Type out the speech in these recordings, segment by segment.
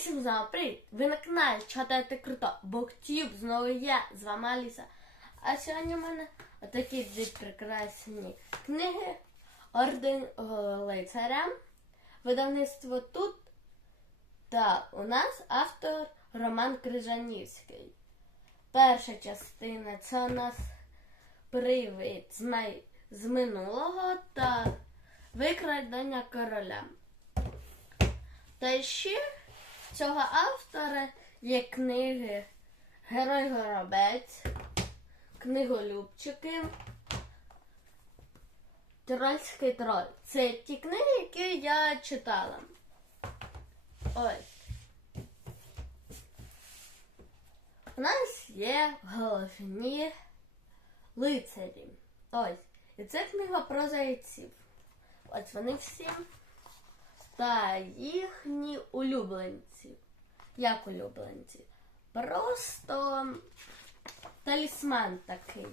всім знову привіт! Ви на каналі Читайте круто, Буктюб, знову я, з вами Аліса. А сьогодні в мене отакі дві прекрасні книги Орден е, лицаря. Видавництво тут та у нас автор Роман Крижанівський. Перша частина це у нас привид з, май... з минулого та викрадення короля. Та ще цього автора є книги Герой Горобець, Книголюбчики, Трольський троль. Це ті книги, які я читала. Ось. У нас є головні лицарі. Ось. І це книга про зайців. Ось вони всі та їхні улюбленці. Як улюбленці? Просто талісман такий.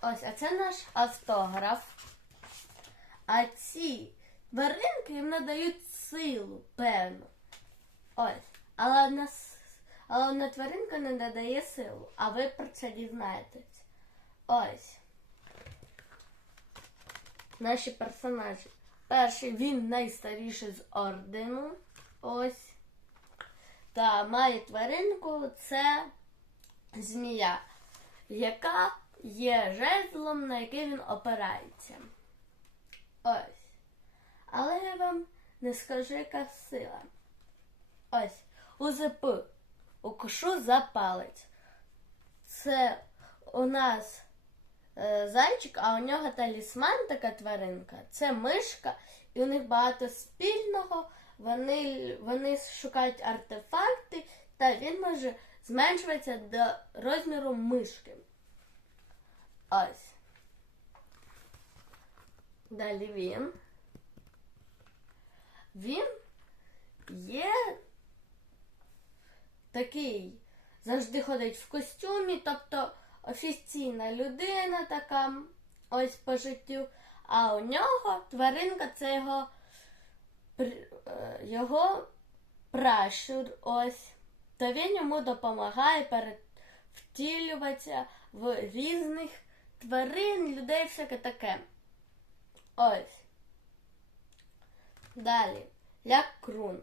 Ось, а це наш автограф. А ці тваринки їм надають силу, певну. Ось. Але одна, але одна тваринка не надає силу, а ви про це дізнаєтесь. Ось наші персонажі. Перший він найстаріший з ордену. Ось. Та має тваринку це змія, яка є жезлом, на який він опирається. Ось. Але я вам не скажу, яка сила. Ось. УЗП. Укушу за палець. Це у нас зайчик, а у нього талісман, така тваринка. Це мишка, і у них багато спільного. Вони, вони шукають артефакти, та він може зменшуватися до розміру мишки. Ось. Далі він. Він є такий, завжди ходить в костюмі, тобто офіційна людина така, ось по життю. А у нього тваринка це його, е, його пращур, ось. То він йому допомагає перевтілюватися в різних тварин, людей, всяке таке. Ось. Далі. Ляк Крун.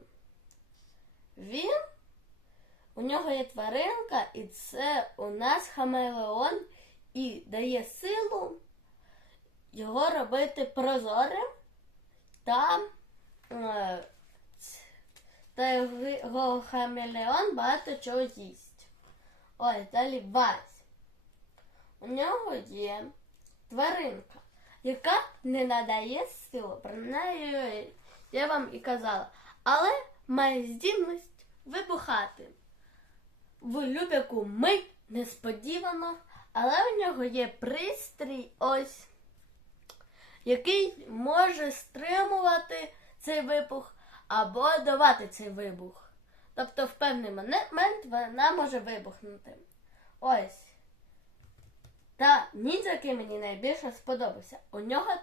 Він нього є тваринка, і це у нас хамелеон і дає силу його робити прозорим та, е, та його хамелеон багато чого їсть. Ось, далі Вась. У нього є тваринка, яка не надає силу. Про неї я вам і казала. Але має здібність вибухати в любяку мить несподівано, але у нього є пристрій ось, який може стримувати цей вибух або давати цей вибух. Тобто в певний момент вона може вибухнути. Ось. Та ніндзя, який мені найбільше сподобався. У нього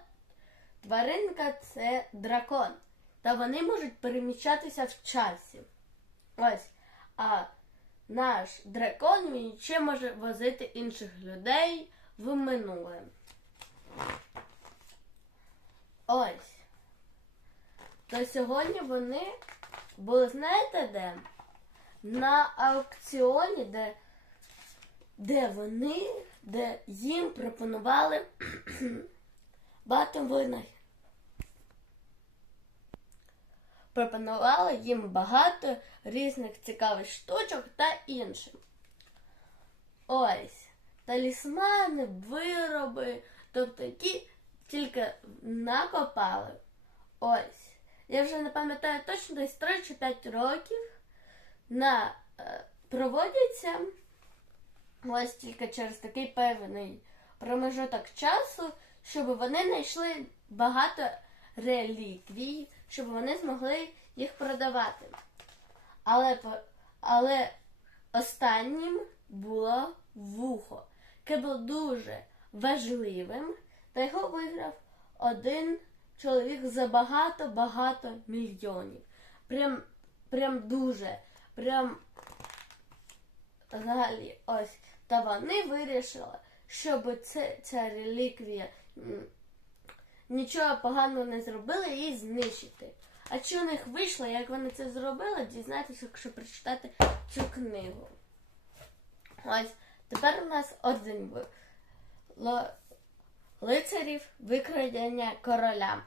тваринка це дракон. Та вони можуть переміщатися в часі. Ось. А наш дракон він ще може возити інших людей в минуле. Ось. То сьогодні вони були, знаєте де? На аукціоні, де, де вони, де їм пропонували багато винай. Пропонували їм багато різних цікавих штучок та інших. Ось, талісмани, вироби, тобто які тільки накопали. Ось. Я вже не пам'ятаю точно десь 3 чи 5 років на, е, проводяться ось тільки через такий певний промежуток часу, щоб вони знайшли багато реліквій, щоб вони змогли їх продавати. Але, але останнім було вухо, яке було дуже важливим, та його виграв один чоловік за багато-багато мільйонів. Прям прям дуже. Прям взагалі ось. Та вони вирішили, щоб це, ця реліквія нічого поганого не зробила її знищити. А чи у них вийшло, як вони це зробили, дізнайтеся, якщо прочитати цю книгу. Ось тепер у нас один ло- лицарів викрадення короля.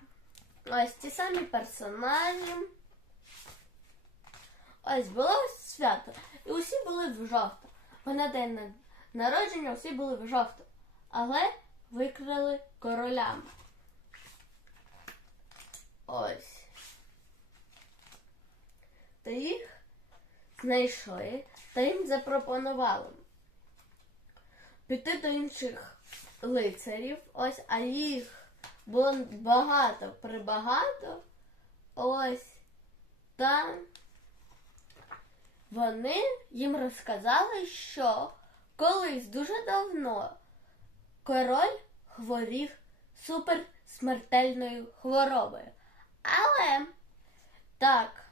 Ось ті самі персонажі. Ось було свято. І усі були в жовто. Бо на день народження усі були в жовто. Але викрали короля. Ось. Та їх знайшли та їм запропонували піти до інших лицарів. Ось, а їх було багато, прибагато. Ось. Та вони їм розказали, що колись дуже давно король хворів суперсмертельною хворобою. Але так,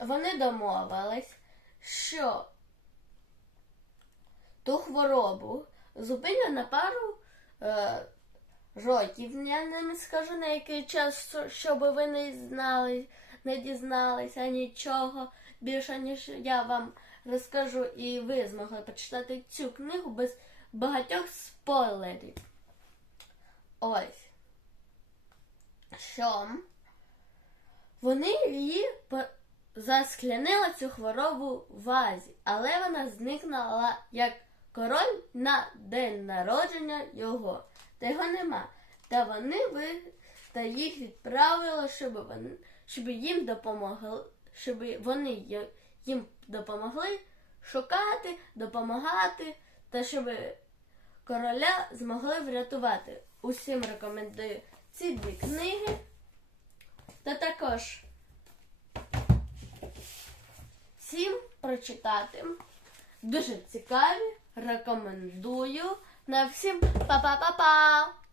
вони домовились, що ту хворобу зупинять на пару е, років. Я не скажу на який час, щоб ви не знали, не дізналися нічого більше, ніж я вам розкажу, і ви змогли почитати цю книгу без багатьох спойлерів. Ось. Що вони її засклянили цю хворобу в вазі, але вона зникнула як король на день народження його. Та його нема. Та вони ви та їх відправили, щоб вони щоб їм допомогли, щоб вони їм допомогли шукати, допомагати, та щоб короля змогли врятувати. Усім рекомендую ці дві книги. Та також всім прочитати. Дуже цікаві. Рекомендую. На всім па-па-па-па!